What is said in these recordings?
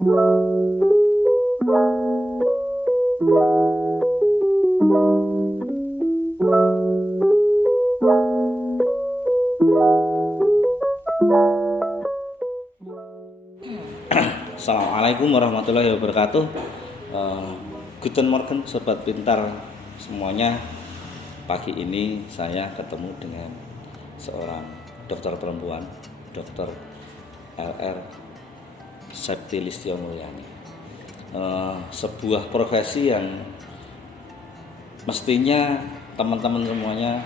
Assalamualaikum warahmatullahi wabarakatuh. Guten Morgen sobat pintar semuanya. Pagi ini saya ketemu dengan seorang dokter perempuan, Dokter LR Septi Listio Mulyani. Sebuah profesi yang mestinya teman-teman semuanya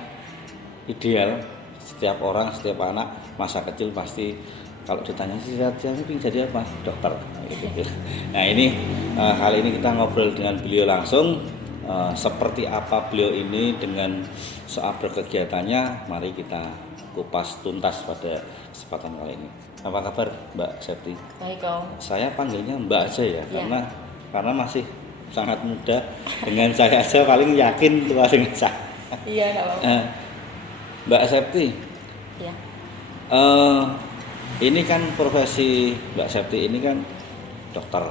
ideal. Setiap orang, setiap anak masa kecil pasti kalau ditanya sih ingin jadi apa? Dokter. Nah ini kali ini kita ngobrol dengan beliau langsung. Seperti apa beliau ini dengan soal berkegiatannya, mari kita kupas tuntas pada kesempatan kali ini. Apa kabar Mbak Septi? Baik Om. Saya panggilnya Mbak aja ya, karena masih sangat muda. Dengan saya aja paling yakin tua dengan saya. Iya, Mbak Septi. Iya. Ini kan profesi Mbak Septi ini kan dokter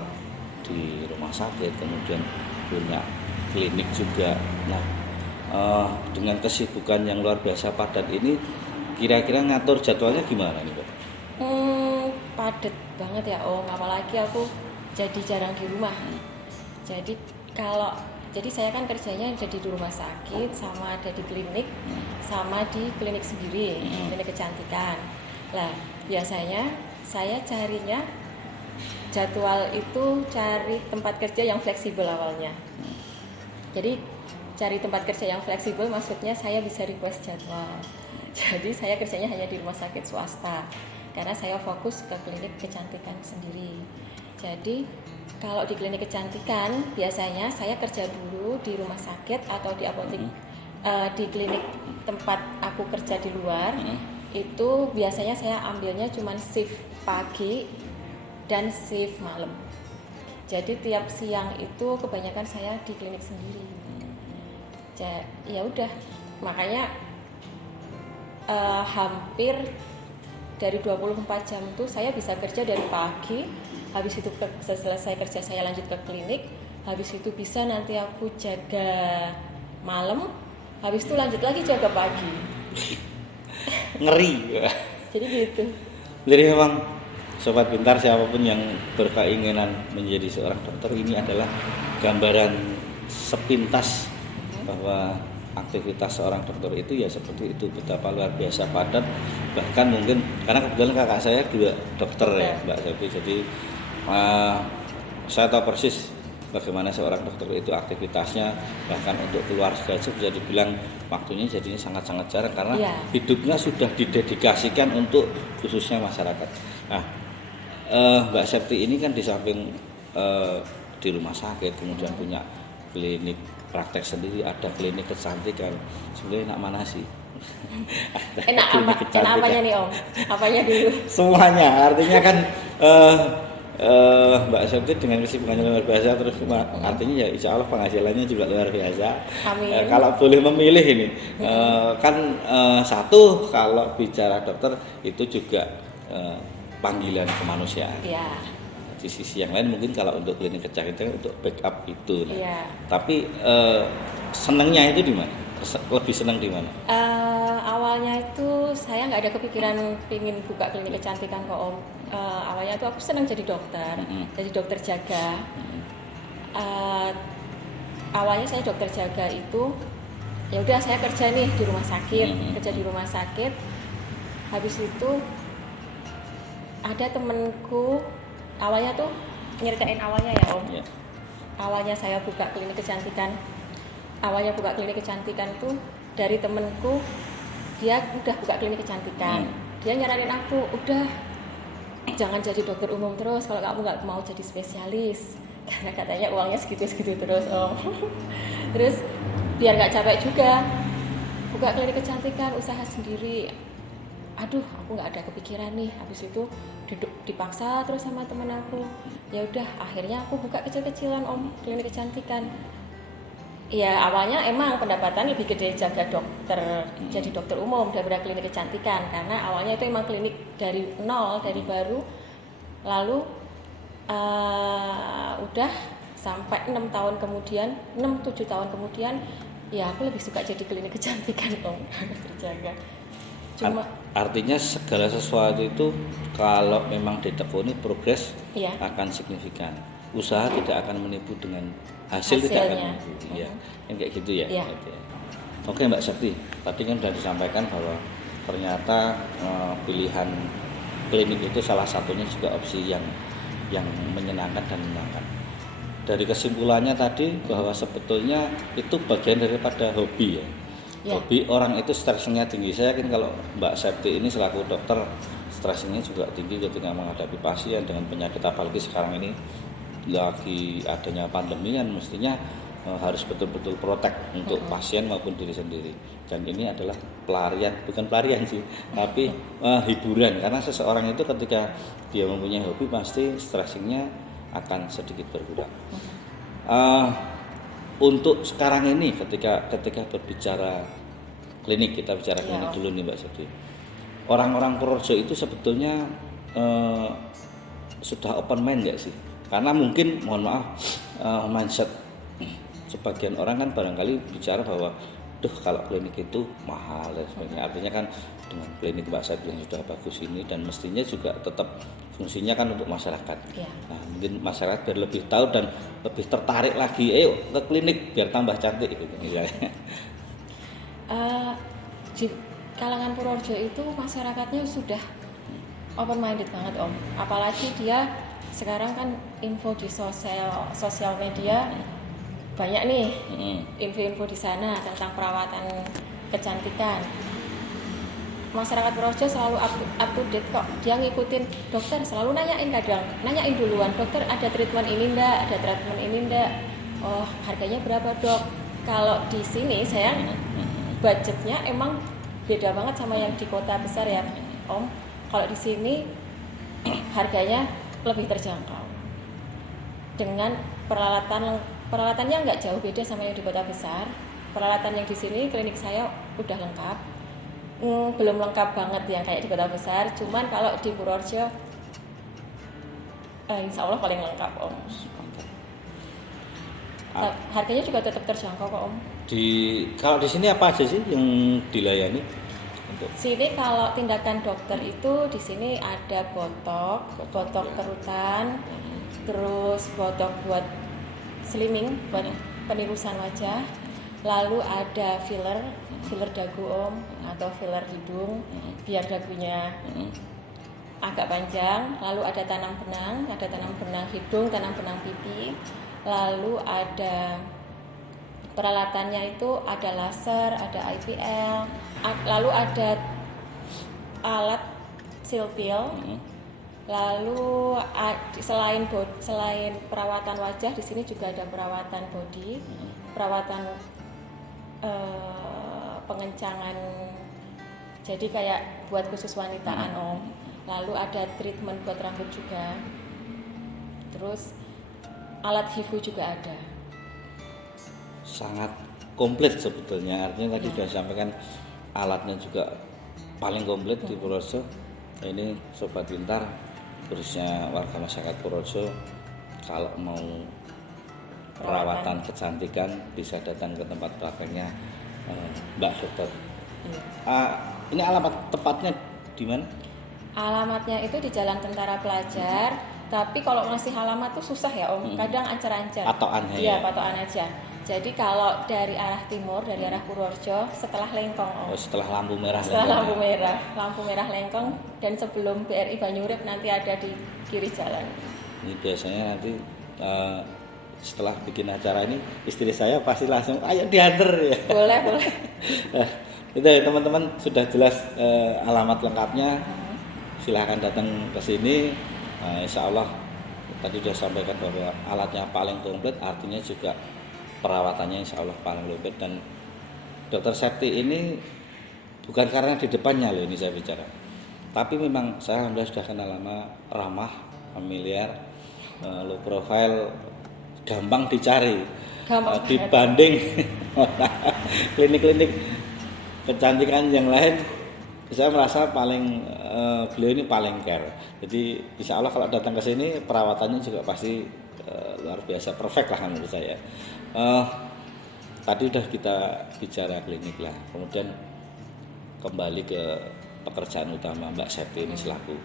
di rumah sakit, kemudian punya klinik juga. Nah, dengan kesibukan yang luar biasa padat ini, kira-kira ngatur jadwalnya gimana nih, Mbak? Padat banget ya Om, apalagi aku jadi jarang di rumah. Jadi saya kan kerjanya ada di rumah sakit, sama ada di klinik, sama di klinik sendiri, klinik kecantikan. Lah, biasanya saya carinya jadwal itu cari tempat kerja yang fleksibel awalnya. Jadi cari tempat kerja yang fleksibel maksudnya saya bisa request jadwal. Jadi saya kerjanya hanya di rumah sakit swasta karena saya fokus ke klinik kecantikan sendiri. Jadi kalau di klinik kecantikan biasanya saya kerja dulu di rumah sakit atau di apotek, di klinik tempat aku kerja di luar. Itu biasanya saya ambilnya cuma shift pagi dan shift malam. Jadi tiap siang itu kebanyakan saya di klinik sendiri. Ya udah, makanya hampir dari 24 jam itu saya bisa kerja dari pagi, habis itu selesai kerja saya lanjut ke klinik, habis itu bisa nanti aku jaga malam, habis itu lanjut lagi jaga pagi. Ngeri. Jadi gitu. Jadi memang sobat pintar siapapun yang berkeinginan menjadi seorang dokter, ini adalah gambaran sepintas bahwa aktivitas seorang dokter itu ya seperti itu, betapa luar biasa padat. Bahkan mungkin karena kebetulan kakak saya juga dokter ya Mbak Septi, jadi saya tahu persis bagaimana seorang dokter itu aktivitasnya, bahkan untuk keluarga aja bisa dibilang waktunya jadinya sangat-sangat jarang karena hidupnya sudah didedikasikan untuk khususnya masyarakat. Nah, Mbak Septi ini kan di samping di rumah sakit, kemudian punya klinik praktek sendiri, ada klinik kecantikan. Sebenarnya enak mana sih? Enak apanya nih Om? Apanya dulu? Semuanya, artinya kan Mbak Septi dengan kesibukannya luar biasa, terus artinya ya insya Allah penghasilannya juga luar biasa. Amin. Kalau boleh memilih ini, kan satu kalau bicara dokter itu juga panggilan kemanusiaan. Ya. Di sisi yang lain mungkin kalau untuk klinik kecantikan untuk backup itu. Iya. Tapi senangnya itu di mana? Lebih senang di mana? Awalnya itu saya nggak ada kepikiran pingin buka klinik kecantikan kok Om. Awalnya itu aku senang jadi dokter, jadi dokter jaga. Awalnya saya dokter jaga itu, ya udah saya kerja nih di rumah sakit, kerja di rumah sakit. Habis itu ada temenku, awalnya tuh nyeritain awalnya ya Om. Awalnya saya buka klinik kecantikan. Awalnya buka klinik kecantikan tuh dari temenku, dia udah buka klinik kecantikan. Dia nyaranin aku, udah jangan jadi dokter umum terus kalau kamu nggak mau jadi spesialis, karena katanya uangnya segitu-segitu terus Om. Terus biar nggak capek juga, buka klinik kecantikan, usaha sendiri. Aduh, aku nggak ada kepikiran nih. Habis itu dipaksa terus sama teman aku. Ya udah, akhirnya aku buka kecil-kecilan Om, klinik kecantikan. Ya awalnya emang pendapatan lebih gede jaga dokter, jadi dokter umum daripada klinik kecantikan, karena awalnya itu emang klinik dari nol, dari baru. Lalu Udah sampai 6 tahun kemudian, 6-7 tahun kemudian, ya aku lebih suka jadi klinik kecantikan Om. Terjaga. Cuma Artinya segala sesuatu itu kalau memang ditekuni progres iya. akan signifikan. Usaha tidak akan menipu dengan hasil tidak akan Hasilnya. menipu. Iya. Kan kayak gitu ya. Iya. Oke. Oke Mbak Sakti, tadi kan sudah disampaikan bahwa ternyata pilihan klinik itu salah satunya juga opsi yang menyenangkan dan menyenangkan. Dari kesimpulannya tadi bahwa sebetulnya itu bagian daripada hobi ya. Ya. Hobi orang itu stresnya tinggi. Saya yakin kalau Mbak Septi ini selaku dokter stresnya juga tinggi ketika menghadapi pasien dengan penyakit, apalagi sekarang ini lagi adanya pandemi kan mestinya harus betul-betul protek untuk pasien maupun diri sendiri. Dan ini adalah pelarian, bukan pelarian sih, tapi hiburan, karena seseorang itu ketika dia mempunyai hobi pasti stressingnya akan sedikit berkurang. Untuk sekarang ini ketika berbicara klinik, kita bicara klinik dulu nih Mbak Septi. Orang-orang Purworejo itu sebetulnya sudah open mind nggak sih? Karena mungkin mohon maaf mindset sebagian orang kan barangkali bicara bahwa kalau klinik itu mahal dan sebagainya. Artinya kan dengan klinik Mbak Septi yang sudah bagus ini dan mestinya juga tetap fungsinya kan untuk masyarakat. Ya. Nah, mungkin masyarakat biar lebih tahu dan lebih tertarik lagi, ayo ke klinik biar tambah cantik gitu misalnya. Di kalangan Purworejo itu masyarakatnya sudah open minded banget Om. Apalagi dia sekarang kan info di sosial media banyak nih, info-info di sana tentang perawatan kecantikan. Masyarakat Purworejo selalu up to date kok. Dia ngikutin dokter, selalu nanyain duluan, dokter ada treatment ini ndak, ada treatment ini ndak. Oh, harganya berapa dok? Kalau di sini saya budgetnya emang beda banget sama yang di kota besar ya Om. Kalau di sini harganya lebih terjangkau dengan peralatannya nggak jauh beda sama yang di kota besar. Peralatan yang di sini klinik saya udah lengkap, belum lengkap banget yang kayak di kota besar, cuman kalau di Purworejo insya Allah paling lengkap Om. Harganya juga tetap terjangkau kok Om. Kalau di sini apa aja sih yang dilayani? Sini kalau tindakan dokter itu di sini ada botok kerutan, terus botok buat slimming, buat penirusan wajah, lalu ada filler dagu Om atau filler hidung biar dagunya agak panjang, lalu ada tanam benang hidung, tanam benang pipi, lalu ada peralatannya itu ada laser, ada IPL, lalu ada alat silpil, lalu selain perawatan wajah di sini juga ada perawatan body, perawatan pengencangan, jadi kayak buat khusus wanitaan Om. Lalu ada treatment buat rambut juga, terus alat HIFU juga ada. Sangat komplit sebetulnya, artinya tadi sudah sampaikan alatnya juga paling komplit di Purworejo. Ini Sobat Pintar, khususnya warga masyarakat Purworejo, kalau mau perawatan kecantikan bisa datang ke tempat prakteknya Mbak Dokter. Ini alamat tepatnya di mana? Alamatnya itu di Jalan Tentara Pelajar, tapi kalau ngasih alamat tuh susah ya Om, kadang ancar-ancar. Patokan Iya, patokan aja. Jadi kalau dari arah timur, dari arah Purworejo, setelah Lengkong Om. Setelah lampu merah. Setelah lampu merah Lengkong, dan sebelum BRI Banyurip nanti ada di kiri jalan. Ini biasanya nanti setelah bikin acara ini istri saya pasti langsung ayo diantar ya. Boleh. Itu ya teman-teman, sudah jelas alamat lengkapnya. Silahkan datang ke sini. Insya Allah tadi sudah sampaikan bahwa alatnya paling komplit, artinya juga perawatannya insya Allah paling komplit. Dan Dokter Septi ini bukan karena di depannya loh ini saya bicara, tapi memang saya alhamdulillah sudah kenal lama, ramah, familiar, low profile, gampang dicari, dibanding klinik-klinik kecantikan yang lain. Saya merasa paling beliau ini paling care. Jadi insya Allah kalau datang ke sini perawatannya juga pasti luar biasa, perfect lah menurut saya. Tadi udah kita bicara klinik lah, kemudian kembali ke pekerjaan utama Mbak Septi ini selaku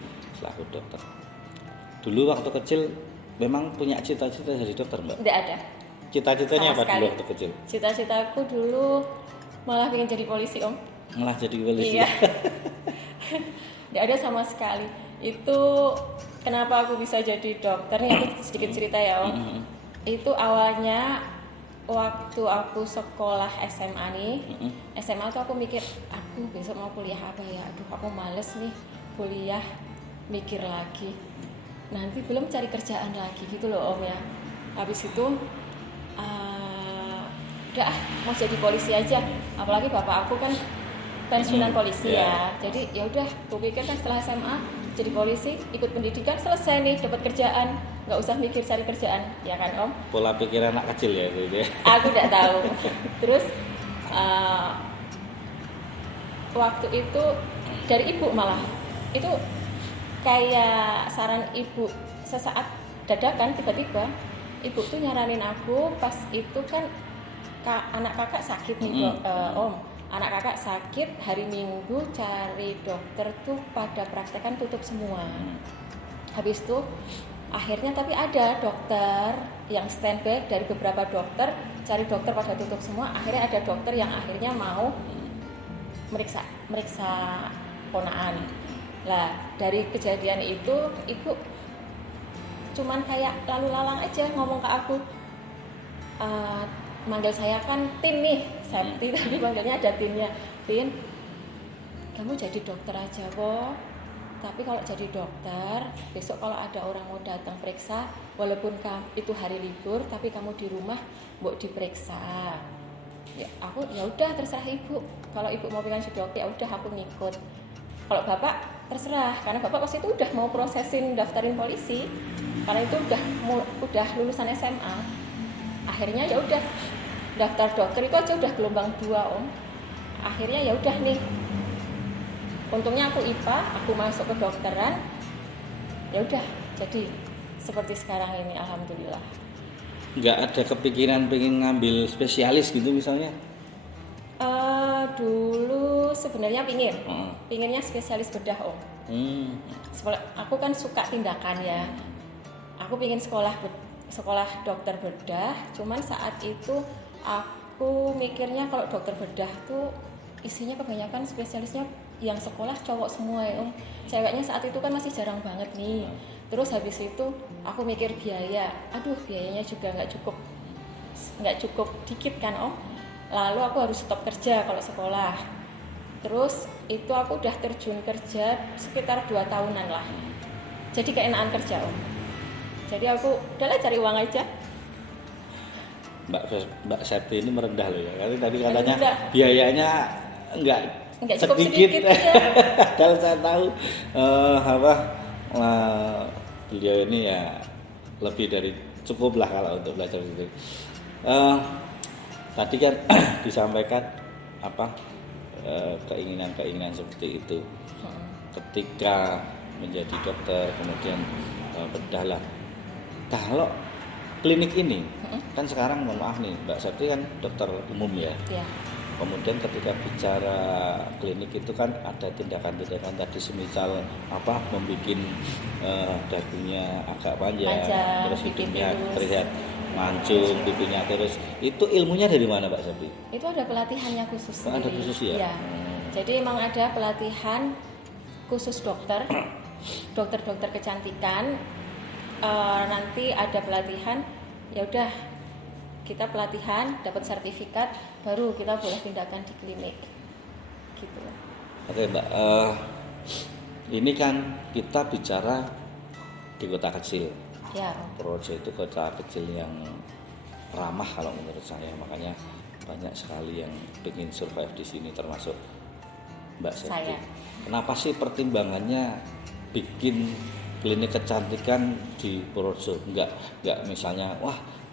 dokter. Dulu waktu kecil memang punya cita-cita jadi dokter, Mbak? Tidak ada. Cita-citanya Sama apa sekali. dulu waktu kecil? Cita-citaku dulu malah pengen jadi polisi, Om. Malah jadi polisi. Iya. Tidak ada sama sekali. Itu kenapa aku bisa jadi dokter? Nih aku sedikit cerita ya, Om. Itu awalnya waktu aku sekolah SMA nih. SMA tuh aku mikir, aduh besok mau kuliah apa ya? Aduh aku males nih kuliah, mikir lagi. Nanti belum cari kerjaan lagi gitu loh, Om ya. Habis itu udah mau jadi polisi aja. Apalagi bapak aku kan pensiunan polisi ya. Jadi ya udah, aku pikir kan setelah SMA jadi polisi, ikut pendidikan, selesai nih dapat kerjaan, nggak usah mikir cari kerjaan, ya kan Om? Pola pikir anak kecil ya itu ya. Aku tidak tahu. Terus waktu itu dari ibu malah itu kayak saran ibu sesaat dadakan tiba-tiba ibu tuh nyaranin aku pas itu kan anak kakak sakit nih Om. Anak kakak sakit hari Minggu cari dokter tuh pada praktekan tutup semua. Habis itu akhirnya tapi ada dokter yang standby dari beberapa dokter cari dokter pada tutup semua. Akhirnya ada dokter yang akhirnya mau meriksa ponaan. Lah dari kejadian itu ibu cuman kayak lalu lalang aja ngomong ke aku. Manggil saya kan Tin nih, Septi tapi manggilnya ada Tinnya. Tin, kamu jadi dokter aja kok. Tapi kalau jadi dokter, besok kalau ada orang mau datang periksa, walaupun itu hari libur, tapi kamu di rumah, mbok diperiksa. Ya aku ya udah terserah ibu. Kalau ibu mau pengen jadi dokter, ya udah aku ngikut. Kalau bapak terserah, karena bapak pas itu udah mau prosesin daftarin polisi, karena itu udah lulusan SMA. Akhirnya ya udah daftar dokter itu aja udah gelombang 2 Om. Akhirnya ya udah nih, untungnya aku IPA, aku masuk ke dokteran, ya udah jadi seperti sekarang ini, alhamdulillah. Nggak ada kepikiran pengen ngambil spesialis gitu misalnya? Dulu sebenarnya pinginnya spesialis bedah Om. Aku kan suka tindakan ya. Aku pingin sekolah dokter bedah, cuman saat itu aku mikirnya kalau dokter bedah tuh isinya kebanyakan spesialisnya yang sekolah cowok semua ya Om. Ceweknya saat itu kan masih jarang banget nih. Terus habis itu aku mikir biaya, aduh biayanya juga nggak cukup dikit kan Om. Lalu aku harus stop kerja kalau sekolah. Terus itu aku udah terjun kerja sekitar 2 tahunan lah. Jadi keenaan kerja Om. Jadi aku udahlah cari uang aja. Mbak Septi ini merendah loh ya. Karena tadi katanya biayanya enggak sedikit ya. Padahal saya tahu beliau ini ya lebih dari cukup lah kalau untuk belajar itu. Tadi kan disampaikan keinginan seperti itu. Ketika menjadi dokter kemudian bedah lah. Kalau klinik ini kan sekarang mohon maaf nih Mbak Septi kan dokter umum ya. Kemudian ketika bicara klinik itu kan ada tindakan-tindakan tadi semisal membikin dagunya agak panjang terus hidungnya terlihat mancung, pipinya terus. Itu ilmunya dari mana Mbak Septi? Itu ada pelatihannya khusus sendiri. Ada khusus ya? Jadi emang ada pelatihan khusus dokter kecantikan. Nanti ada pelatihan, ya udah kita pelatihan dapat sertifikat baru kita boleh tindakan di klinik gitu. Oke Mbak, ini kan kita bicara di kota kecil ya. Purworejo itu kota kecil yang ramah kalau menurut saya, makanya banyak sekali yang ingin survive di sini termasuk Mbak Septi. Kenapa sih pertimbangannya bikin klinik kecantikan di Purworejo, enggak misalnya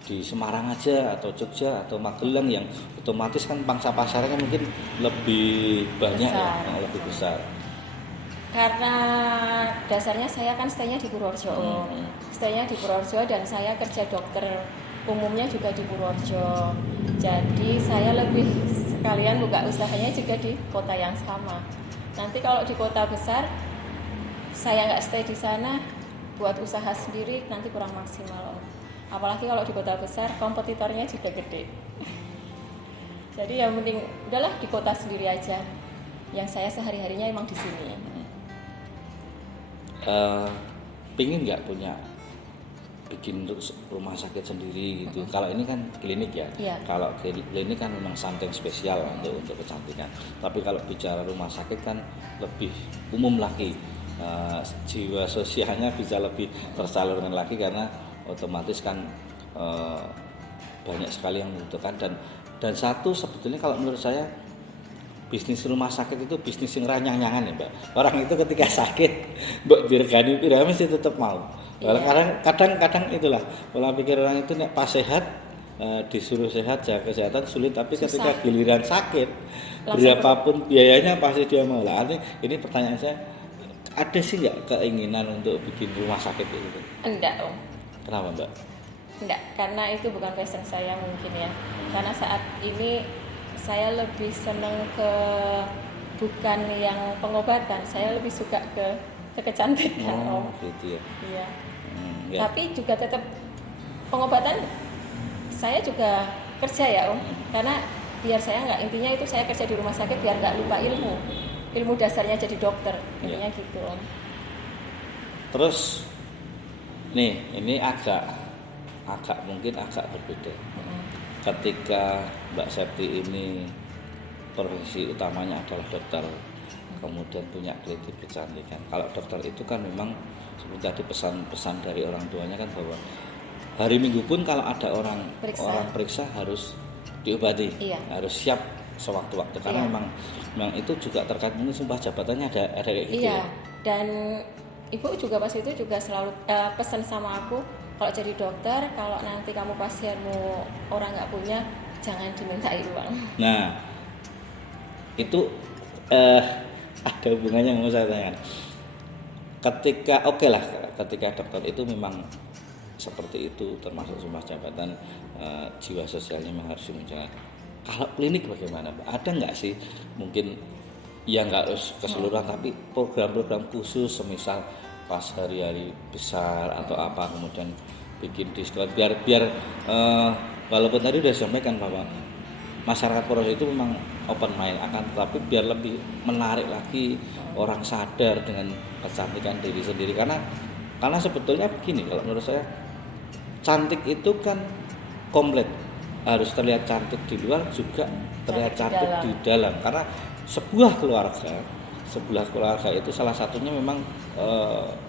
di Semarang aja atau Jogja atau Magelang yang otomatis kan pangsa pasarnya mungkin lebih banyak besar. Ya, lebih besar. Karena dasarnya saya kan stay-nya di Purworejo, stay-nya di Purworejo dan saya kerja dokter umumnya juga di Purworejo. Jadi saya lebih sekalian buka usahanya juga di kota yang sama. Nanti kalau di kota besar saya nggak stay di sana, buat usaha sendiri nanti kurang maksimal. Apalagi kalau di kota besar kompetitornya juga gede. Jadi yang penting udahlah di kota sendiri aja. Yang saya sehari-harinya emang di sini. Pingin nggak punya bikin rumah sakit sendiri gitu. Kalau ini kan klinik ya. Iya. Kalau klinik kan memang something spesial untuk kecantikan. Tapi kalau bicara rumah sakit kan lebih umum lagi. Jiwa sosialnya bisa lebih tersalurkan lagi karena otomatis kan banyak sekali yang membutuhkan dan satu sebetulnya kalau menurut saya bisnis rumah sakit itu bisnis yang ranyang-nyangan ya Mbak. Orang itu ketika sakit Mbak dirgani piramis itu tetap mau. Iya. Kadang-kadang itulah pola pikir orang itu nek pas sehat disuruh sehat jaga kesehatan sulit, tapi Susah. ketika giliran sakit Langsung berapapun biayanya pasti dia mau lah. Ini pertanyaan saya, ada sih nggak keinginan untuk bikin rumah sakit itu? Enggak, Om. Kenapa Mbak? Enggak, karena itu bukan passion saya mungkin ya. Karena saat ini saya lebih seneng ke bukan yang pengobatan, saya lebih suka ke kecantikan, Om. Gitu ya. Iya. Ya. Tapi juga tetap pengobatan saya juga kerja ya, Om. Karena biar saya nggak, intinya itu saya kerja di rumah sakit biar nggak lupa ilmu dasarnya jadi dokter, intinya gitu, Om. Terus nih ini mungkin agak berbeda. Ketika Mbak Septi ini profesi utamanya adalah dokter, kemudian punya klinik kecantikan. Kalau dokter itu kan memang seperti tadi pesan-pesan dari orang tuanya kan bahwa hari Minggu pun kalau ada orang periksa harus diobati, harus siap sewaktu-waktu karena memang itu juga terkait mungkin sumpah jabatannya ada kayak gitu. Iya. Dan ibu juga pas itu juga selalu pesan sama aku, kalau jadi dokter kalau nanti kamu pasienmu orang nggak punya jangan dimintai uang. Nah itu ada hubungannya yang mau saya tanyakan. Ketika dokter itu memang seperti itu termasuk sumpah jabatan, jiwa sosialnya memang harus dimunculkan. Kalau klinik bagaimana Mbak? Ada nggak sih mungkin ya nggak harus keseluruhan tapi program-program khusus semisal pas hari-hari besar atau apa kemudian bikin diskon biar walaupun tadi udah disampaikan bahwa masyarakat Purworejo itu memang open mind akan tetapi biar lebih menarik lagi orang sadar dengan kecantikan diri sendiri karena sebetulnya begini kalau menurut saya cantik itu kan komplit, harus terlihat cantik di luar juga terlihat cantik di dalam karena sebuah keluarga itu salah satunya memang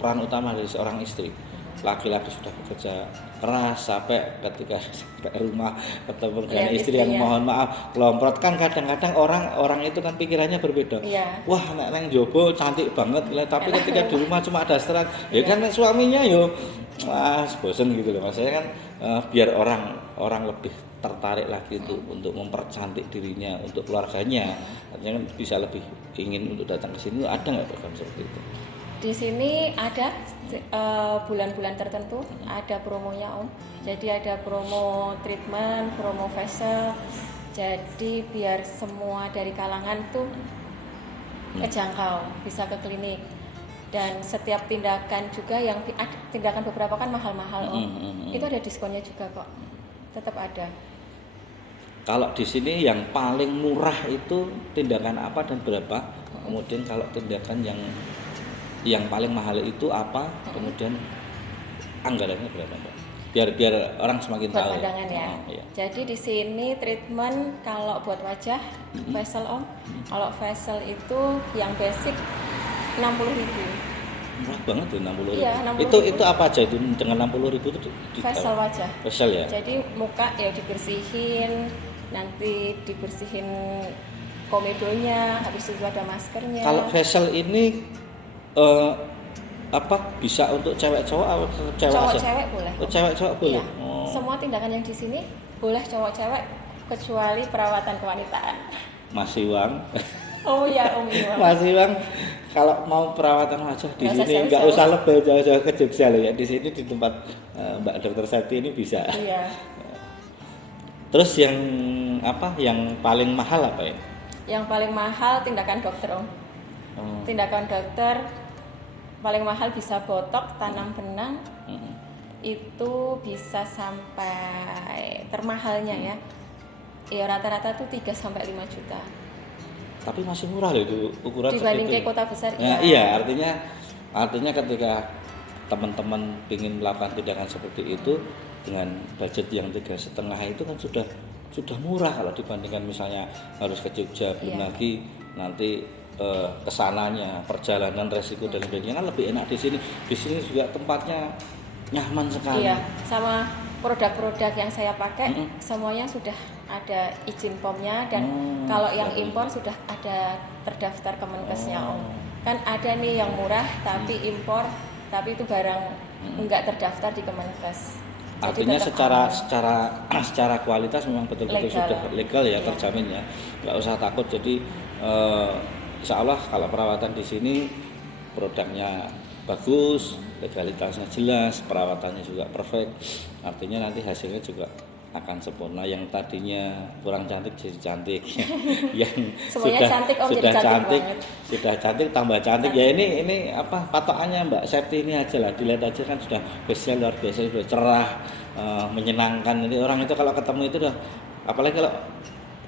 peran utama dari seorang istri. Laki-laki sudah bekerja keras sampai ketika sampai rumah ketemu dengan istri yang mohon maaf kelomprot kan kadang-kadang orang itu kan pikirannya berbeda. Wah neng jobo cantik banget tapi ketika di rumah cuma ada serat ya kan suaminya bosen gitu loh. Maksudnya kan biar orang lebih tertarik lagi untuk mempercantik dirinya untuk keluarganya, artinya kan bisa lebih ingin untuk datang ke sini. Ada nggak program seperti itu? Di sini ada bulan-bulan tertentu ada promonya Om. Jadi ada promo treatment, promo facial. Jadi biar semua dari kalangan tuh kejangkau, bisa ke klinik. Dan setiap tindakan juga yang tindakan beberapa kan mahal-mahal Om. Itu ada diskonnya juga kok. Tetap ada. Kalau di sini yang paling murah itu tindakan apa dan berapa? Kemudian kalau tindakan yang paling mahal itu apa? Kemudian anggarannya berapa, Mbak? Biar orang semakin buat tahu. Pandangan ya. Iya. Jadi di sini treatment kalau buat wajah facial Om. Kalau facial itu yang basic 60.000. Murah banget tuh 60.000. Iya, 60.000. Itu apa aja itu dengan 60.000 itu? Facial wajah. Facial ya. Jadi muka ya dibersihin, nanti dibersihin komedonya, habis itu ada maskernya. Kalau facial ini bisa untuk cewek cowok atau cewek aja? Cewek boleh. Oh, cewek cowok boleh. Iya. Oh. Semua tindakan yang di sini boleh cowok cewek kecuali perawatan kewanitaan. Masih uang. Oh ya Om Iwan. Masih Bang, kalau mau perawatan wajah di Nggak usah sini nggak jauh-jauh. usah lebih jauh-jauh ke Jogja loh ya. Di sini di tempat Mbak Dokter Septi ini bisa. Iya. Terus yang apa? Yang paling mahal apa ya? Yang paling mahal tindakan dokter Om. Oh. Tindakan dokter paling mahal bisa botok, tanam benang. Itu bisa sampai termahalnya ya. Ya rata-rata tuh 3 sampai 5 juta. Tapi masih murah loh itu ukuran Dibanding segitu. ke kota besar Ya, ya. iya, artinya ketika teman-teman ingin melakukan tindakan seperti itu dengan budget yang 3,5 itu kan sudah murah kalau dibandingkan misalnya harus ke Jogja, belum Iya. lagi nanti kesananya, perjalanan, resiko dan sebagainya kan lebih enak di sini. Di sini juga tempatnya nyaman sekali. Iya, sama produk-produk yang saya pakai semuanya sudah ada izin POM-nya dan kalau yang bagus. impor sudah ada terdaftar Kemenkesnya Om. Kan ada nih yang murah tapi impor, tapi itu barang enggak terdaftar di Kemenkes. Jadi Artinya tetap secara aman. secara kualitas memang betul-betul Legal. sudah legal ya, Iya. terjamin ya, nggak usah takut. Jadi insya Allah kalau perawatan di sini produknya bagus, legalitasnya jelas, perawatannya juga perfect, artinya nanti hasilnya juga akan sempurna. Yang tadinya kurang cantik jadi cantik, yang Semuanya cantik, Om, jadi cantik banget. sudah cantik tambah cantik. Ya ini apa patokannya Mbak Septi ini aja lah, dilihat aja kan sudah facial luar biasa, sudah cerah, menyenangkan. Ini orang itu kalau ketemu itu udah, apalagi kalau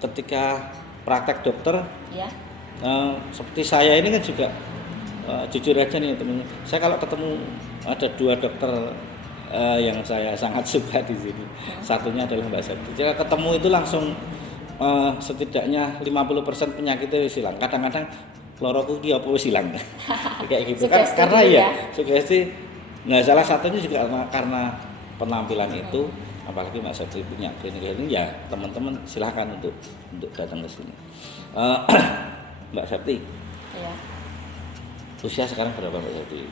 ketika praktek dokter Ya. seperti saya ini kan juga jujur aja nih teman, saya kalau ketemu ada 2 dokter yang saya sangat suka di sini, satunya adalah Mbak Septi. Jika ketemu itu langsung setidaknya 50% penyakitnya wis hilang. Kadang-kadang loroku ki apa wis hilang. Kayak gitu kan, Sugesti karena gitu ya ya. sugesti. Nah, salah satunya juga karena penampilan itu, apalagi Mbak Septi punya klinik ini ya, teman-teman silahkan untuk datang ke sini. Mbak Septi, Iya. usia sekarang berapa Mbak Septi?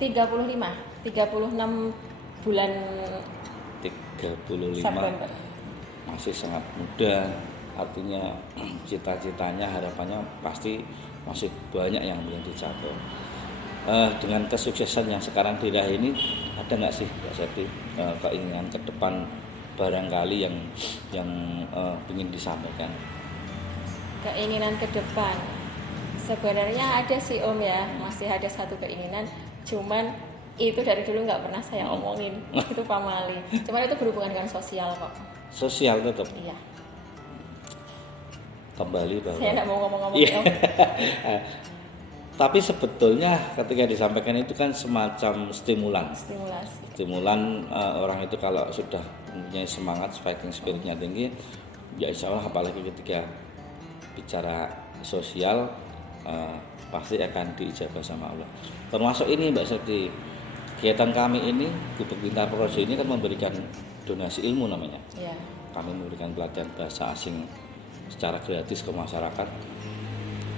36 bulan 35. September. Masih sangat muda, artinya cita-citanya, harapannya pasti masih banyak yang belum dicapai. Dengan kesuksesan yang sekarang diraih ini, ada nggak sih Mbak Septi keinginan ke depan barangkali yang ingin disampaikan? Keinginan ke depan sebenarnya ada sih Om ya, masih ada satu keinginan, cuman itu dari dulu nggak pernah saya omongin. Itu pamali, cuman itu berhubungan dengan sosial kok. Sosial tetap Iya, kembali bahwa saya nggak mau ngomong-ngomong Iya. Om. Tapi sebetulnya ketika disampaikan itu kan semacam Stimulasi. Orang itu kalau sudah mempunyai semangat, fighting spiritnya tinggi, ya insya Allah apalagi ketika bicara sosial pasti akan diijabah sama Allah. Termasuk ini Mbak Septi, kegiatan kami ini Gubuk Pintar Projo ini kan memberikan donasi ilmu namanya. Iya. Kami memberikan pelatihan bahasa asing secara gratis ke masyarakat.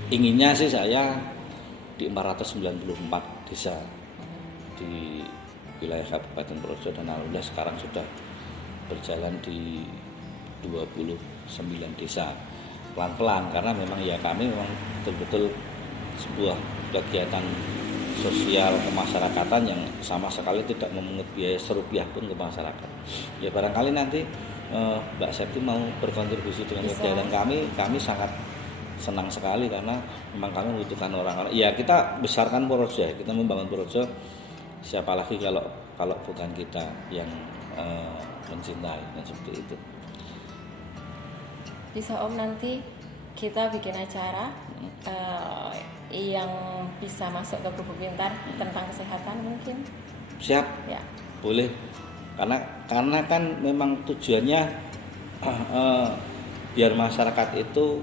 Inginnya sih saya di 494 desa di wilayah Kabupaten Projo, dan alhamdulillah sekarang sudah berjalan di 29 desa. Pelan-pelan karena memang ya kami memang betul-betul sebuah kegiatan sosial kemasyarakatan yang sama sekali tidak memungut biaya serupiah pun ke masyarakat. Ya barangkali nanti Mbak Septi mau berkontribusi dengan Bisa. kegiatan kami sangat senang sekali karena memang kami membutuhkan orang-orang. Ya kita besarkan Projo, kita membangun Projo. Siapa lagi kalau bukan kita yang mencintai dan seperti itu. Bisa Om, nanti kita bikin acara yang bisa masuk ke Gubuk Pintar tentang kesehatan mungkin. Siap, Ya. boleh. Karena kan memang tujuannya biar masyarakat itu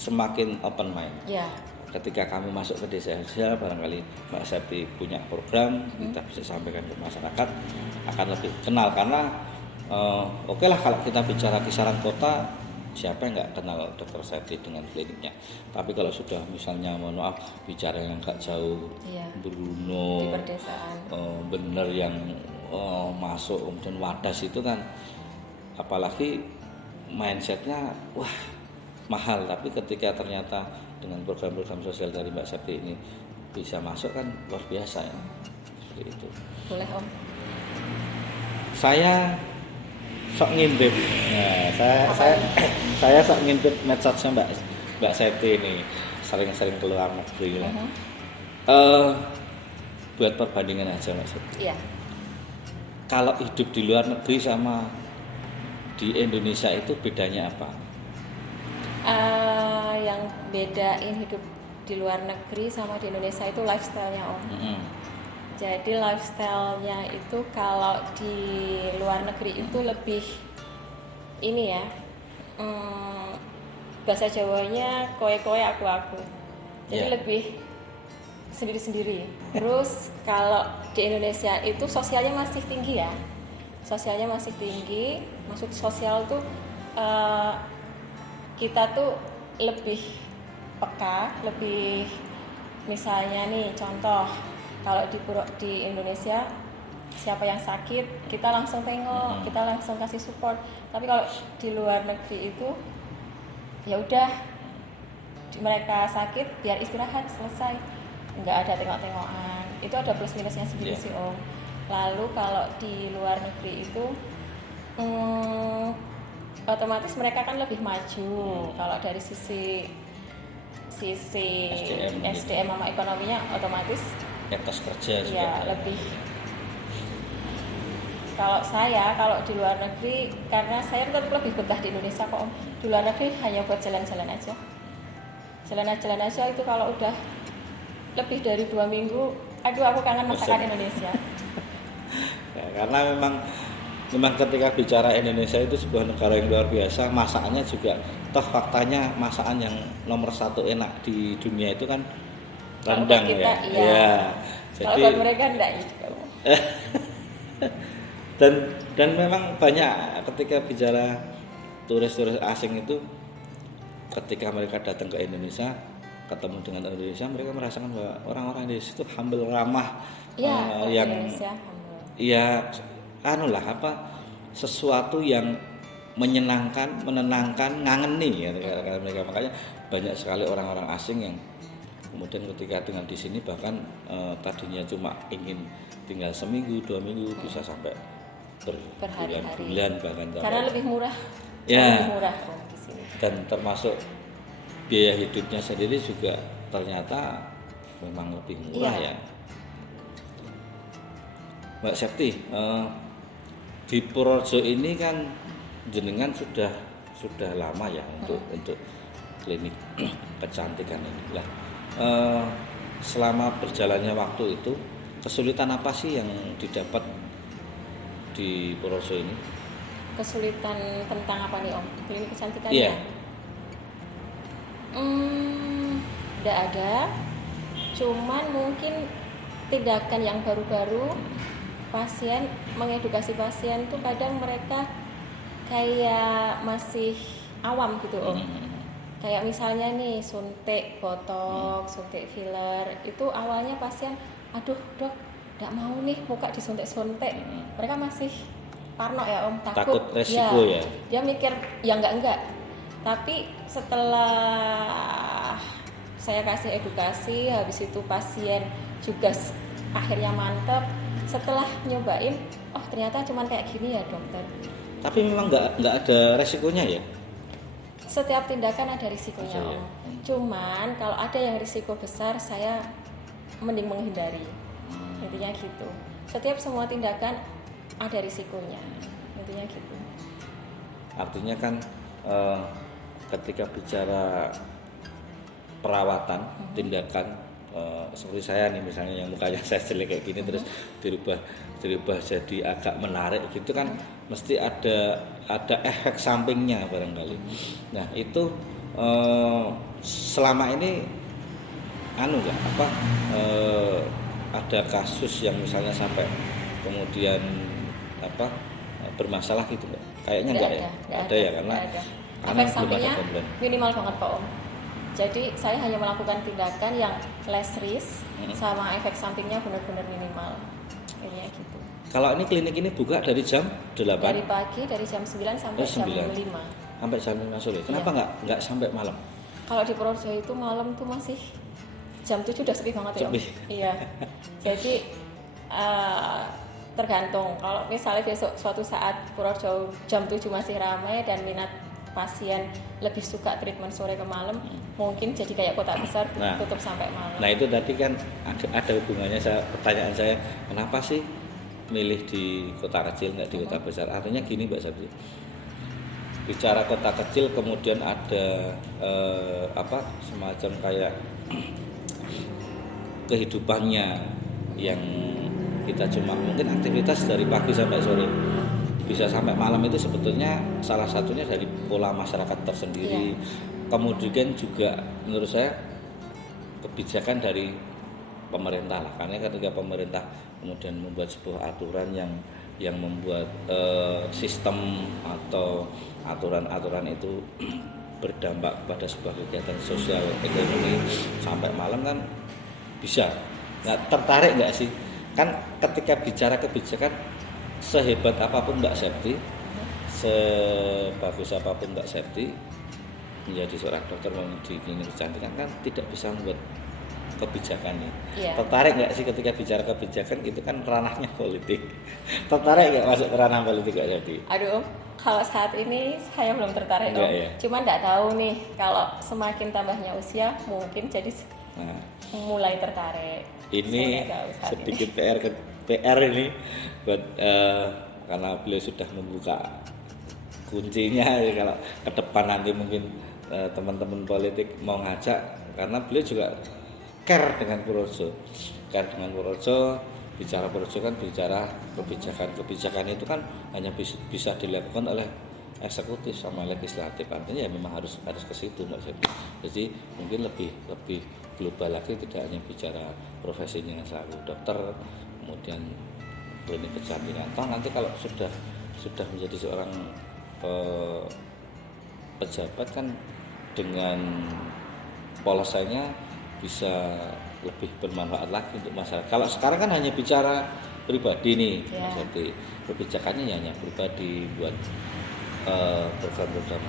semakin open mind. Ya. Ketika kami masuk ke desa-desa, barangkali Mbak Septi punya program, kita bisa sampaikan ke masyarakat, akan lebih kenal. Karena oke lah kalau kita bicara kisaran kota, siapa yang nggak kenal Dokter Septi dengan kliniknya. Tapi kalau sudah misalnya mohon maaf bicara yang nggak jauh, Iya. Bruno, Di perdesaan. bener yang masuk kemudian wadas itu kan, apalagi mindsetnya wah mahal, tapi ketika ternyata dengan program-program sosial dari Mbak Septi ini bisa masuk kan luar biasa ya. Seperti itu. Boleh Om. Saya sok ngintip. Nah, saya sok ngintip medsosnya Mbak Septi ini, sering-sering keluar negeri lah. Buat perbandingan aja Mbak Septi. Iya. Kalau hidup di luar negeri sama di Indonesia itu bedanya apa? Yang bedain hidup di luar negeri sama di Indonesia itu lifestyle-nya Om. Jadi lifestyle-nya itu kalau di luar negeri itu lebih ini ya, bahasa Jawanya koe-koe aku-aku. Jadi lebih sendiri-sendiri. Terus kalau di Indonesia itu sosialnya masih tinggi ya. Sosialnya masih tinggi. Maksud sosial tuh kita tuh lebih peka, lebih misalnya nih contoh kalau di Indonesia siapa yang sakit kita langsung tengok, kita langsung kasih support. Tapi kalau di luar negeri itu ya udah mereka sakit biar istirahat selesai, nggak ada tengok-tengokan. Itu ada plus minusnya sendiri sih Om. Lalu kalau di luar negeri itu otomatis mereka kan lebih maju. Kalau dari sisi SDM sama ekonominya otomatis etos kerja juga ya lebih. Kalau di luar negeri, karena saya tetap lebih betah di Indonesia kok Om. Di luar negeri hanya buat jalan-jalan aja. Jalan-jalan aja itu kalau udah lebih dari 2 minggu, aduh aku kangen masakan Indonesia. Ya, karena memang ketika bicara Indonesia itu sebuah negara yang luar biasa, masakannya juga toh faktanya masakan yang nomor 1 enak di dunia itu kan rendang kita, ya. Iya. Ya. Kalau Jadi buat mereka enggak gitu. dan memang banyak ketika bicara turis-turis asing itu, ketika mereka datang ke Indonesia, ketemu dengan Indonesia, mereka merasakan bahwa orang-orang di situ humble, ramah, yang Indonesia sesuatu yang menyenangkan, menenangkan, ngangeni ya mereka. Makanya banyak sekali orang-orang asing yang kemudian ketika tinggal di sini bahkan tadinya cuma ingin tinggal seminggu, 2 minggu, bisa sampai berbulan-bulan bahkan. Karena lebih murah. Ya. Lebih murah di sini. Dan termasuk biaya hidupnya sendiri juga ternyata memang lebih murah ya. Mbak Septi, di Purworejo ini kan jenengan sudah lama ya untuk klinik kecantikan ini. Lah, selama berjalannya waktu itu kesulitan apa sih yang didapat di Purworejo ini? Kesulitan tentang apa nih Om? Klinik kecantikan Iya. ya? Tidak ada, cuman mungkin tindakan yang baru-baru pasien, mengedukasi pasien tuh kadang mereka kayak masih awam gitu Om. Kayak misalnya nih suntik botox, suntik filler, itu awalnya pasien, aduh dok, gak mau nih muka disuntik-suntik. Mereka masih parno ya Om, takut resiko ya. Dia mikir ya enggak. Tapi setelah saya kasih edukasi, habis itu pasien juga akhirnya mantep. Setelah nyobain, oh ternyata cuman kayak gini ya dokter. Tapi memang nggak ada resikonya ya? Setiap tindakan ada risikonya Om. Cuman kalau ada yang risiko besar, saya mending menghindari. Intinya gitu. Setiap semua tindakan ada risikonya. Intinya gitu. Artinya kan ketika bicara perawatan, tindakan seperti saya nih misalnya yang mukanya saya jelek kayak gini terus dirubah jadi agak menarik gitu kan, mesti ada efek sampingnya barangkali. Nah itu selama ini ada kasus yang misalnya sampai kemudian bermasalah gitu Mbak? Kayaknya enggak ya? Ada ya, karena efek sampingnya minimal banget Pak Om. Jadi saya hanya melakukan tindakan yang less risk, sama efek sampingnya benar-benar minimal. Kayaknya gitu. Kalau ini klinik ini buka dari jam 8? Dari pagi, dari jam 9 sampai jam 5. sampai jam 5 sore. Kenapa nggak sampai malam? Kalau di Purworejo itu malam tuh masih jam 7 udah sepi banget ya. Sepi. Iya. Jadi tergantung. Kalau misalnya besok suatu saat Purworejo jam 7 masih ramai dan minat pasien lebih suka treatment sore ke malam, mungkin jadi kayak kota besar tutup sampai malam. Nah itu tadi kan ada hubungannya pertanyaan saya, kenapa sih milih di kota kecil nggak di kota besar? Artinya gini Mbak Sabri, bicara kota kecil kemudian ada semacam kayak kehidupannya yang kita cuma mungkin aktivitas dari pagi sampai sore bisa sampai malam, itu sebetulnya salah satunya dari pola masyarakat tersendiri. Kemudian juga menurut saya kebijakan dari pemerintah lah, karena ketika pemerintah kemudian membuat sebuah aturan yang membuat sistem atau aturan-aturan itu berdampak pada sebuah kegiatan sosial ekonomi sampai malam kan bisa. Nggak tertarik nggak sih? Kan ketika bicara kebijakan, sehebat apapun Mbak Septi, sebagus apapun Mbak Septi menjadi seorang dokter di klinik kecantikan kan tidak bisa membuat kebijakannya. Tertarik nggak sih ketika bicara kebijakan? Itu kan ranahnya politik. Tertarik nggak masuk ke ranah politik Mbak Septi? Aduh, kalau saat ini saya belum tertarik Om. Ya? Cuma nggak tahu nih, kalau semakin tambahnya usia mungkin jadi mulai tertarik. Ini sedikit PR ini buat karena beliau sudah membuka kuncinya ya, kalau ke depan nanti mungkin teman-teman politik mau ngajak, karena beliau juga care dengan Purworejo. Bicara Purworejo kan bicara kebijakan itu kan hanya bisa dilakukan oleh eksekutif sama legislatif, artinya ya memang harus ke situ Mbak Septi. Jadi mungkin lebih global lagi, tidak hanya bicara profesinya selalu dokter, kemudian klinik kecantikan. Toh nanti kalau sudah menjadi seorang pejabat kan dengan polosanya bisa lebih bermanfaat lagi untuk masyarakat. Kalau sekarang kan hanya bicara pribadi nih, Mas Septi. Kebijakannya hanya pribadi buat program-program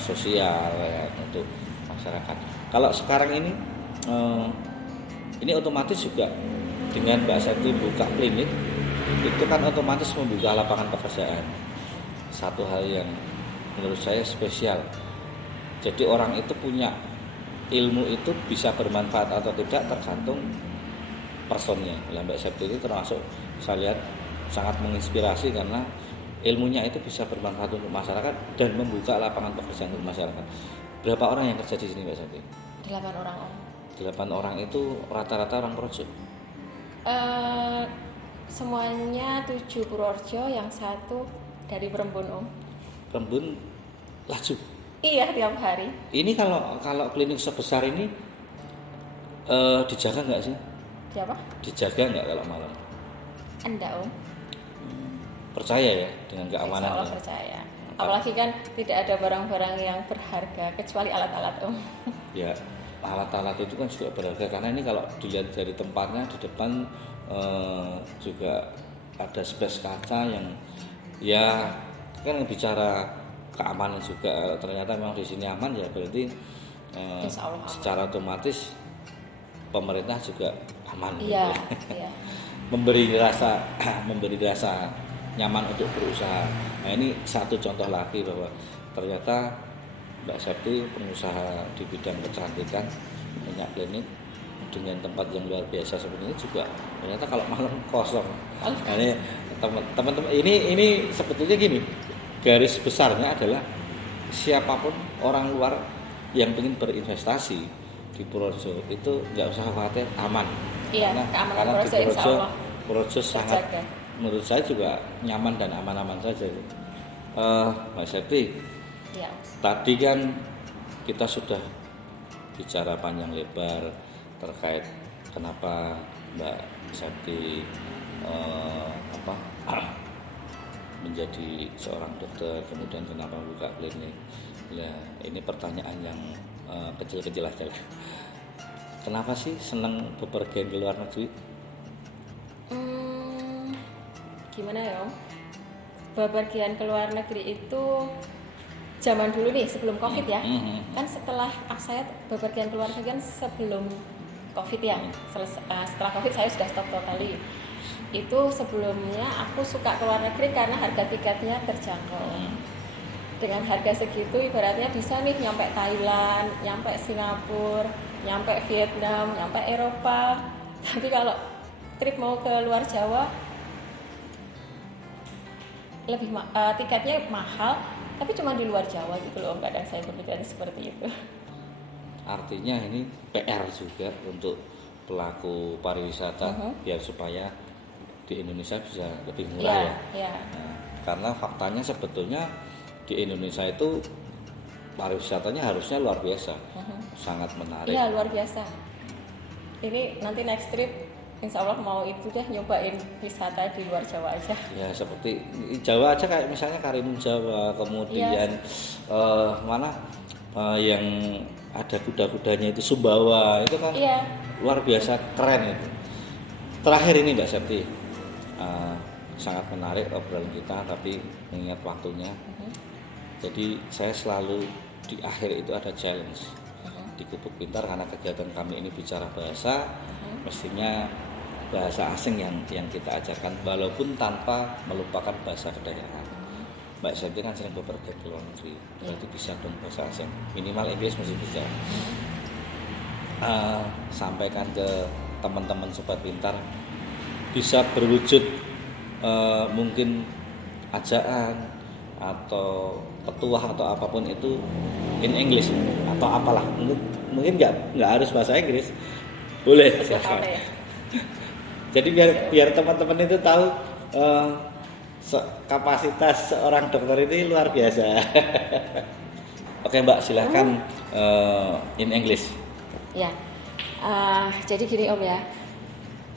sosial ya, untuk masyarakat. Kalau sekarang ini otomatis juga dengan Mbak Septi buka klinik, itu kan otomatis membuka lapangan pekerjaan. Satu hal yang menurut saya spesial. Jadi orang itu punya ilmu itu bisa bermanfaat atau tidak tergantung personnya. Mbak Septi itu termasuk saya lihat sangat menginspirasi karena ilmunya itu bisa bermanfaat untuk masyarakat dan membuka lapangan pekerjaan untuk masyarakat. Berapa orang yang kerja di sini Mbak Septi? 8 orang Om. 8 orang itu rata-rata orang Purworejo? Semuanya 7 Purworejo, yang 1 dari Perembun Om. Perembun Laju? Iya, tiap hari. Ini kalau klinik sebesar ini dijaga nggak sih? Siapa? Dijaga nggak kalau malam? Enggak Om. Percaya ya dengan keamanan? Insya Allah percaya. Apalagi kan tidak ada barang-barang yang berharga kecuali alat-alat Om. Ya, alat-alat itu kan juga berharga karena ini kalau dilihat dari tempatnya di depan juga ada space kaca yang ya kan bicara keamanan juga. Ternyata memang di sini aman ya, berarti secara otomatis pemerintah juga aman. Iya, gitu. Iya. memberi rasa nyaman untuk berusaha. Nah ini satu contoh lagi bahwa ternyata Mbak Septi pengusaha di bidang kecantikan, punya klinik dengan tempat yang luar biasa seperti ini juga ternyata kalau malam kosong. Nah, ini teman-teman ini sebetulnya gini, garis besarnya adalah siapapun orang luar yang ingin berinvestasi di Purworejo itu nggak usah khawatir, aman. Iya, karena di Purworejo sangat terjaga. Menurut saya juga nyaman dan aman-aman saja. Mbak Septi, ya. Tadi kan kita sudah bicara panjang lebar terkait kenapa Mbak Septi menjadi seorang dokter, kemudian kenapa buka klinik. Ya, ini pertanyaan yang kecil-kecil aja. Kenapa sih senang bepergian ke luar negeri? Gimana ya Om? Bepergian ke luar negeri itu zaman dulu nih sebelum COVID ya. Kan setelah saya bepergian keluar negeri kan sebelum COVID ya. Setelah COVID saya sudah stop totally. Itu sebelumnya aku suka keluar negeri karena harga tiketnya terjangkau. Dengan harga segitu ibaratnya bisa nih nyampe Thailand, nyampe Singapura, nyampe Vietnam, nyampe Eropa. Tapi kalau trip mau ke luar Jawa lebih tiketnya mahal, tapi cuma di luar Jawa gitu loh. Kadang saya berpikiran seperti itu. Artinya ini PR juga untuk pelaku pariwisata biar supaya di Indonesia bisa lebih murah ya. Nah, karena faktanya sebetulnya di Indonesia itu pariwisatanya harusnya luar biasa, sangat menarik. Iya, luar biasa. Ini nanti next trip insya Allah mau itu deh nyobain wisata di luar Jawa aja. Ya seperti Jawa aja kayak misalnya Karimun Jawa, kemudian mana yang ada kuda-kudanya itu Sumbawa, itu kan luar biasa keren itu. Terakhir ini Mbak Septi, sangat menarik obrolan kita, tapi mengingat waktunya. Jadi saya selalu di akhir itu ada challenge di Gubuk Pintar karena kegiatan kami ini bicara bahasa, mestinya bahasa asing yang kita ajarkan walaupun tanpa melupakan bahasa kedaerahan. Mbak Septi kan sering bepergian ke luar negeri, berarti bisa dong bahasa asing, minimal Inggris masih bisa. Sampaikan ke teman-teman Sobat Pintar, bisa berwujud mungkin ajaan atau petuah atau apapun itu in English atau apalah, mungkin nggak harus bahasa Inggris, boleh silakan. Jadi biar teman-teman itu tahu kapasitas seorang dokter ini luar biasa. Oke Mbak, silahkan in English. Ya, jadi gini Om ya,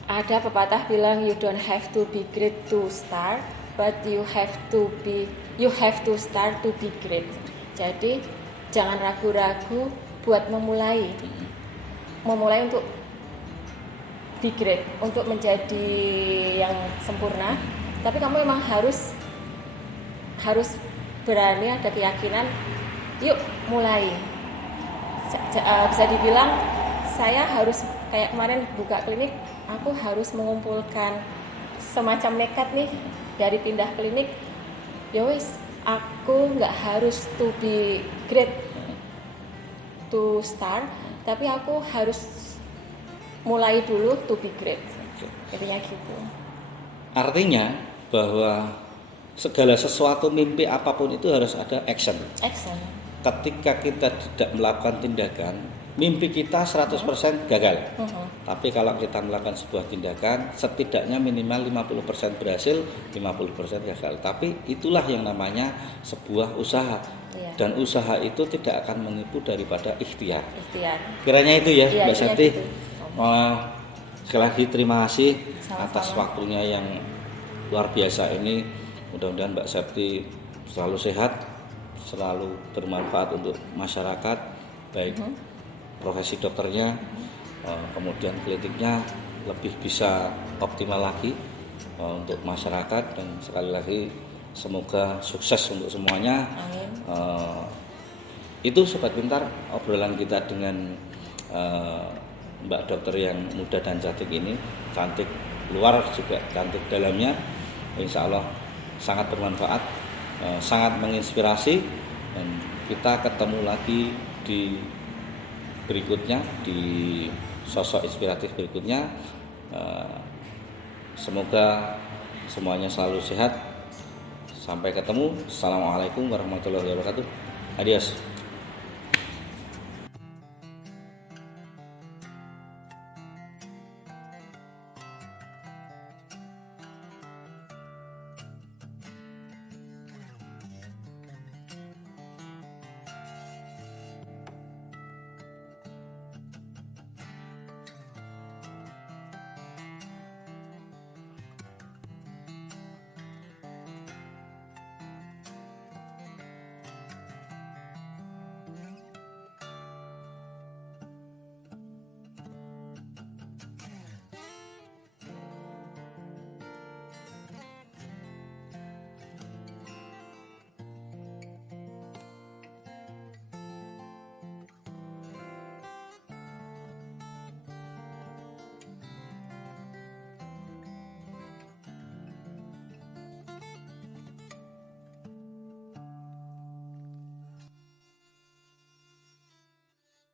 ada pepatah bilang you don't have to be great to start, but you have to start to be great. Jadi jangan ragu-ragu buat memulai untuk be great, untuk menjadi yang sempurna. Tapi kamu memang harus berani, ada keyakinan. Yuk mulai. Bisa dibilang saya harus kayak kemarin buka klinik, aku harus mengumpulkan semacam nekat nih dari pindah klinik. Ya wis, aku nggak harus to be great to start, tapi aku harus mulai dulu to be great. Jadinya gitu. Artinya bahwa segala sesuatu, mimpi apapun itu harus ada action. Ketika kita tidak melakukan tindakan, mimpi kita 100% gagal. Tapi kalau kita melakukan sebuah tindakan, setidaknya minimal 50% berhasil, 50% gagal. Tapi itulah yang namanya sebuah usaha. Dan usaha itu tidak akan menipu daripada ikhtiar. Kiranya itu ya, Mbak Septi. Sekali lagi terima kasih atas waktunya yang luar biasa ini. Mudah-mudahan Mbak Septi selalu sehat, selalu bermanfaat untuk masyarakat, baik profesi dokternya, kemudian kliniknya lebih bisa optimal lagi untuk masyarakat, dan sekali lagi semoga sukses untuk semuanya. Amin. Itu Sobat Pintar obrolan kita dengan Mbak dokter yang muda dan cantik ini, cantik luar juga cantik dalamnya, insya Allah sangat bermanfaat, sangat menginspirasi, dan kita ketemu lagi di berikutnya, di sosok inspiratif berikutnya. Semoga semuanya selalu sehat. Sampai ketemu. Assalamualaikum warahmatullahi wabarakatuh. Adios.